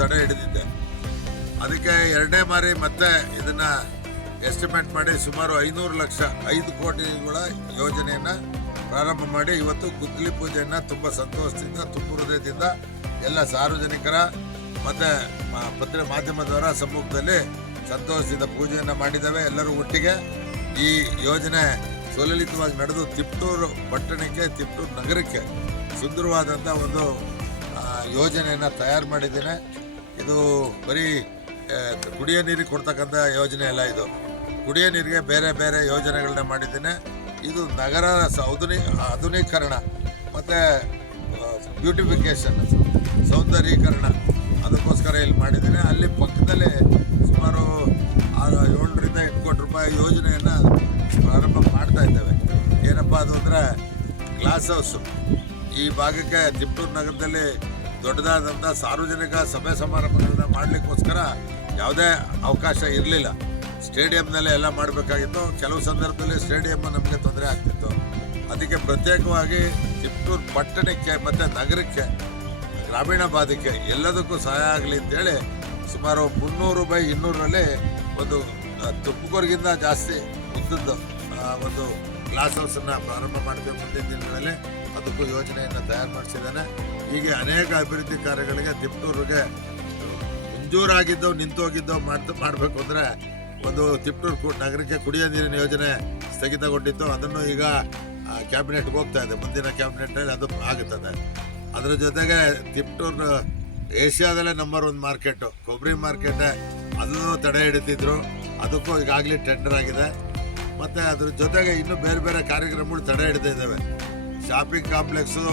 ತಡೆ ಹಿಡಿದಿದ್ದೆ. ಅದಕ್ಕೆ ಎರಡನೇ ಬಾರಿ ಮತ್ತೆ ಇದನ್ನು ಎಸ್ಟಿಮೇಟ್ ಮಾಡಿ ಸುಮಾರು 5 ಕೋಟಿಗಳ ಯೋಜನೆಯನ್ನು ಪ್ರಾರಂಭ ಮಾಡಿ ಇವತ್ತು ಗುದ್ದಲಿ ಪೂಜೆಯನ್ನು ತುಂಬ ಸಂತೋಷದಿಂದ ತುಂಬ ಹೃದಯದಿಂದ ಎಲ್ಲ ಸಾರ್ವಜನಿಕರ ಮತ್ತು ಮಾಧ್ಯಮದವರ ಸಮ್ಮುಖದಲ್ಲಿ ಸಂತೋಷದಿಂದ ಪೂಜೆಯನ್ನು ಮಾಡಿದ್ದೇವೆ. ಎಲ್ಲರೂ ಒಟ್ಟಿಗೆ ಈ ಯೋಜನೆ ಸುಲಲಿತವಾಗಿ ನಡೆದು ತಿಪ್ಟೂರು ಪಟ್ಟಣಕ್ಕೆ, ತಿಪ್ಟೂರು ನಗರಕ್ಕೆ ಸುಂದರವಾದಂಥ ಒಂದು ಯೋಜನೆಯನ್ನು ತಯಾರು ಮಾಡಿದ್ದೇನೆ. ಇದು ಬರೀ ಕುಡಿಯೋ ನೀರಿಗೆ ಕೊಡ್ತಕ್ಕಂಥ ಯೋಜನೆ ಅಲ್ಲ, ಇದು ಕುಡಿಯೋ ನೀರಿಗೆ ಬೇರೆ ಬೇರೆ ಯೋಜನೆಗಳನ್ನ ಮಾಡಿದ್ದೇನೆ. ಇದು ನಗರ ಆಧುನೀಕರಣ ಮತ್ತು ಬ್ಯೂಟಿಫಿಕೇಷನ್, ಸೌಂದರ್ಯೀಕರಣ, ಅದಕ್ಕೋಸ್ಕರ ಇಲ್ಲಿ ಮಾಡಿದ್ದೇನೆ. ಅಲ್ಲಿ ಪಕ್ಕದಲ್ಲೇ ಸುಮಾರು 7ರಿಂದ 8 ಕೋಟಿ ರೂಪಾಯಿ ಯೋಜನೆಯನ್ನು ಪ್ರಾರಂಭ ಮಾಡ್ತಾ ಇದ್ದೇವೆ. ಏನಪ್ಪ ಅದು ಅಂದರೆ ಗ್ಲಾಸ್ ಹೌಸು. ಈ ಭಾಗಕ್ಕೆ ತಿಪ್ಟೂರು ನಗರದಲ್ಲಿ ದೊಡ್ಡದಾದಂಥ ಸಾರ್ವಜನಿಕ ಸಭೆ ಸಮಾರಂಭಗಳನ್ನ ಮಾಡಲಿಕ್ಕೋಸ್ಕರ ಯಾವುದೇ ಅವಕಾಶ ಇರಲಿಲ್ಲ. ಸ್ಟೇಡಿಯಂನಲ್ಲೇ ಎಲ್ಲ ಮಾಡಬೇಕಾಗಿತ್ತು. ಕೆಲವು ಸಂದರ್ಭದಲ್ಲಿ ಸ್ಟೇಡಿಯಂ ನಮಗೆ ತೊಂದರೆ ಆಗ್ತಿತ್ತು. ಅದಕ್ಕೆ ಪ್ರತ್ಯೇಕವಾಗಿ ತಿಪ್ಟೂರು ಪಟ್ಟಣಕ್ಕೆ ಮತ್ತು ನಗರಕ್ಕೆ, ಗ್ರಾಮೀಣ ಭಾಗಕ್ಕೆ ಎಲ್ಲದಕ್ಕೂ ಸಹಾಯ ಆಗಲಿ ಅಂತೇಳಿ ಸುಮಾರು 300/200ರಲ್ಲಿ ಒಂದು ತುಪ್ಪೂರಿಗಿಂತ ಜಾಸ್ತಿ ಉದ್ದದ್ದು ಒಂದು ಗ್ಲಾಸ್ ಹೌಸನ್ನು ಪ್ರಾರಂಭ ಮಾಡ್ತೀವಿ ಮುಂದಿನ ದಿನಗಳಲ್ಲಿ. ಅದಕ್ಕೂ ಯೋಜನೆಯನ್ನು ತಯಾರು ಮಾಡಿಸಿದ್ದಾನೆ. ಹೀಗೆ ಅನೇಕ ಅಭಿವೃದ್ಧಿ ಕಾರ್ಯಗಳಿಗೆ ತಿಪ್ಟೂರಿಗೆ ಮಂಜೂರಾಗಿದ್ದವು ನಿಂತೋಗಿದ್ದವು ಮಾಡಬೇಕು ಅಂದರೆ ಒಂದು ತಿಪ್ಟೂರು ನಗರಕ್ಕೆ ಕುಡಿಯೋ ನೀರಿನ ಯೋಜನೆ ಸ್ಥಗಿತಗೊಂಡಿತ್ತು. ಅದನ್ನು ಈಗ ಕ್ಯಾಬಿನೆಟ್ಗೆ ಹೋಗ್ತಾ ಇದೆ. ಮುಂದಿನ ಕ್ಯಾಬಿನೆಟಲ್ಲಿ ಅದು ಆಗುತ್ತದೆ. ಅದರ ಜೊತೆಗೆ ತಿಪ್ಟೂರು ಏಷ್ಯಾದಲ್ಲೇ ನಂಬರ್ 1 ಮಾರ್ಕೆಟು, ಕೊಬ್ಬರಿ ಮಾರ್ಕೆಟೇ, ಅದನ್ನು ತಡೆ ಹಿಡಿತಿದ್ರು. ಅದಕ್ಕೂ ಈಗಾಗಲೇ ಟೆಂಡರ್ ಆಗಿದೆ. ಮತ್ತು ಅದ್ರ ಜೊತೆಗೆ ಇನ್ನೂ ಬೇರೆ ಬೇರೆ ಕಾರ್ಯಕ್ರಮಗಳು ತಡೆ ಹಿಡಿದಿದ್ದಾವೆ. ಶಾಪಿಂಗ್ ಕಾಂಪ್ಲೆಕ್ಸು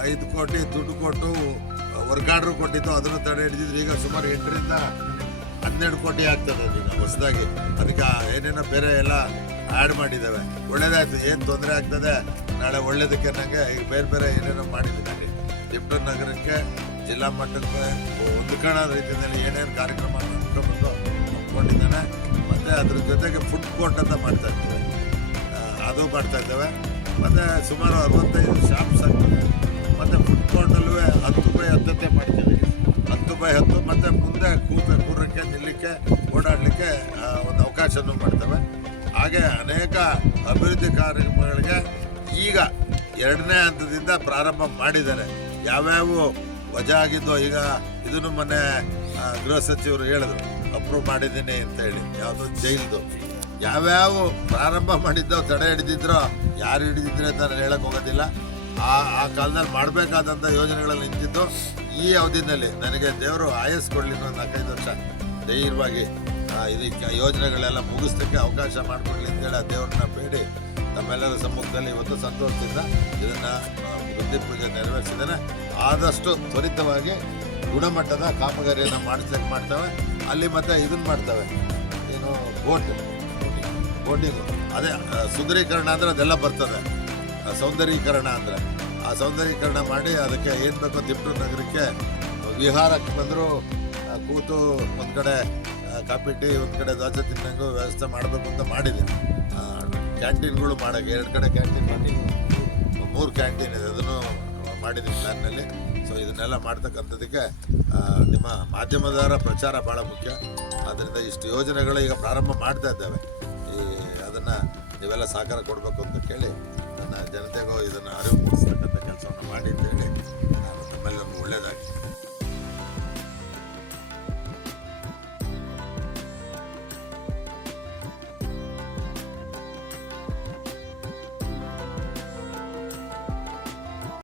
5 ಕೋಟಿ ದುಡ್ಡು ಕೊಟ್ಟು ವರ್ಕ್ ಆರ್ಡ್ರು ಕೊಟ್ಟಿತ್ತು, ಅದನ್ನು ತಡೆ ಹಿಡಿದಿದ್ರು. ಈಗ ಸುಮಾರು 8ರಿಂದ 12 ಕೋಟಿ ಆಗ್ತದೆ ಈಗ ಹೊಸದಾಗಿ. ಅದಕ್ಕೆ ಏನೇನೋ ಬೇರೆ ಎಲ್ಲ ಆ್ಯಡ್ ಮಾಡಿದ್ದಾವೆ. ಒಳ್ಳೇದಾಯ್ತು, ಏನು ತೊಂದರೆ ಆಗ್ತದೆ ನಾಳೆ ಒಳ್ಳೇದಕ್ಕೆ ನನಗೆ ಈಗ ಬೇರೆ ಬೇರೆ ಏನೇನೋ ಮಾಡಿದ್ದೀನಿ. ತಿಪ್ಟೂರು ನಗರಕ್ಕೆ ಜಿಲ್ಲಾ ಮಟ್ಟಕ್ಕೆ ಹೊಂದ್ಕೊಳ್ಳೋ ರೀತಿಯಲ್ಲಿ ಏನೇನು ಕಾರ್ಯಕ್ರಮ ಮಾಡ್ಕೊಬೇಕು ಅಂದ್ಕೊಂಡಿದ್ದಾನೆ. ಮತ್ತು ಅದ್ರ ಜೊತೆಗೆ ಫುಡ್ ಕೋರ್ಟ್ ಅಂತ ಮಾಡ್ತಾ ಇದ್ದೇವೆ, ಅದು ಮಾಡ್ತಾ ಇದ್ದೇವೆ. ಮತ್ತು ಸುಮಾರು 65 ಶಾಪ್ಸ್ ಆಗ್ತದೆ. ಮತ್ತು ಫುಡ್ ಕೋರ್ಟಲ್ಲೂ 10/10 ಮಾಡ್ತೀವಿ, 10/10. ಮತ್ತು ಮುಂದೆ ಕೂರಕ್ಕೆ, ನಿಲ್ಲಕ್ಕೆ, ಓಡಾಡಲಿಕ್ಕೆ ಒಂದು ಅವಕಾಶನೂ ಮಾಡ್ತೇವೆ. ಹಾಗೆ ಅನೇಕ ಅಭಿವೃದ್ಧಿ ಕಾರ್ಯಕ್ರಮಗಳಿಗೆ ಈಗ 2ನೇ ಹಂತದಿಂದ ಪ್ರಾರಂಭ ಮಾಡಿದ್ದಾರೆ. ಯಾವ್ಯಾವ ವಜಾ ಆಗಿದ್ದೋ ಈಗ ಇದನ್ನು ಮೊನ್ನೆ ಗೃಹ ಸಚಿವರು ಹೇಳಿದ್ರು, ಅಪ್ರೂವ್ ಮಾಡಿದ್ದೀನಿ ಅಂತ ಹೇಳಿ. ಯಾವುದು ಜೈಲ್ದು ಯಾವ್ಯಾವ ಪ್ರಾರಂಭ ಮಾಡಿದ್ದೋ ತಡೆ ಹಿಡಿದಿದ್ರೋ, ಯಾರು ಹಿಡಿದಿದ್ರೆ ಅಂತ ನಾನು ಹೇಳಕ್ಕೆ ಹೋಗೋದಿಲ್ಲ. ಆ ಕಾಲದಲ್ಲಿ ಮಾಡಬೇಕಾದಂಥ ಯೋಜನೆಗಳಲ್ಲಿ ನಿಂತಿದ್ದು. ಈ ಅವಧಿನಲ್ಲಿ ನನಗೆ ದೇವರು ಆಯಸ್ ಕೊಡಲಿ, 4-5 ವರ್ಷ ಧೈರ್ಯವಾಗಿ ಇದಕ್ಕೆ ಯೋಜನೆಗಳೆಲ್ಲ ಮುಗಿಸ್ಲಿಕ್ಕೆ ಅವಕಾಶ ಮಾಡಿಕೊಡ್ಲಿ ಅಂತೇಳಿ ಆ ದೇವ್ರನ್ನ ಬೇಡಿ ತಮ್ಮೆಲ್ಲರ ಸಮ್ಮುಖದಲ್ಲಿ ಇವತ್ತು ಸಂತೋಷದಿಂದ ಇದನ್ನು ಬುದ್ಧಿ ಪೂಜೆ ನೆರವೇರಿಸಿದ್ದೇನೆ. ಆದಷ್ಟು ತ್ವರಿತವಾಗಿ ಗುಣಮಟ್ಟದ ಕಾಮಗಾರಿಯನ್ನು ಮಾಡಿಸ್ಲಿಕ್ಕೆ ಮಾಡ್ತೇವೆ. ಅಲ್ಲಿ ಮತ್ತೆ ಇದನ್ನು ಮಾಡ್ತೇವೆ, ಏನು ಬೋಟಿಂಗು, ಅದೇ ಸುಂದರೀಕರಣ ಅಂದರೆ ಅದೆಲ್ಲ ಬರ್ತದೆ. ಸೌಂದರ್ಯೀಕರಣ ಅಂದರೆ ಆ ಸೌಂದರ್ಯೀಕರಣ ಮಾಡಿ ಅದಕ್ಕೆ ಏನು ಬೇಕೋ ತಿಪ್ಟೂರು ನಗರಕ್ಕೆ ವಿಹಾರಕ್ಕೆ ಬಂದರೂ ಕೂತು ಒಂದು ಕಡೆ ಕಾಫಿ ಟೀ, ಒಂದು ಕಡೆ ದೋಸೆ ತಿನ್ನಂಗೂ ವ್ಯವಸ್ಥೆ ಮಾಡಬೇಕು ಅಂತ ಮಾಡಿದ್ದೀನಿ. ಕ್ಯಾಂಟೀನ್ಗಳು ಮಾಡೋಕ್ಕೆ 2 ಕಡೆ ಕ್ಯಾಂಟೀನ್ ಮಾಡಿ 3 ಕ್ಯಾಂಟೀನ್ ಇದೆ, ಅದನ್ನು ಮಾಡಿದ್ದೀನಿ ಪ್ಲ್ಯಾನ್ನಲ್ಲಿ. ಸೊ ಇದನ್ನೆಲ್ಲ ಮಾಡ್ತಕ್ಕಂಥದ್ದಕ್ಕೆ ನಿಮ್ಮ ಮಾಧ್ಯಮದವರ ಪ್ರಚಾರ ಭಾಳ ಮುಖ್ಯ. ಆದ್ದರಿಂದ ಇಷ್ಟು ಯೋಜನೆಗಳು ಈಗ ಪ್ರಾರಂಭ ಮಾಡ್ತಾ ಇದ್ದೇವೆ. ಅದನ್ನು ನೀವೆಲ್ಲ ಸಹಕಾರ ಕೊಡಬೇಕು ಅಂತ ಕೇಳಿ ನನ್ನ ಜನತೆಗೂ ಇದನ್ನು ಅರಿವು ಮೂಡಿಸ್ತಕ್ಕಂಥ ಕೆಲಸವನ್ನು ಮಾಡಿ ಅಂತ ಹೇಳಿ ನಮ್ಮೆಲ್ಲರಿಗೂ ಒಳ್ಳೆಯದಾಗಿ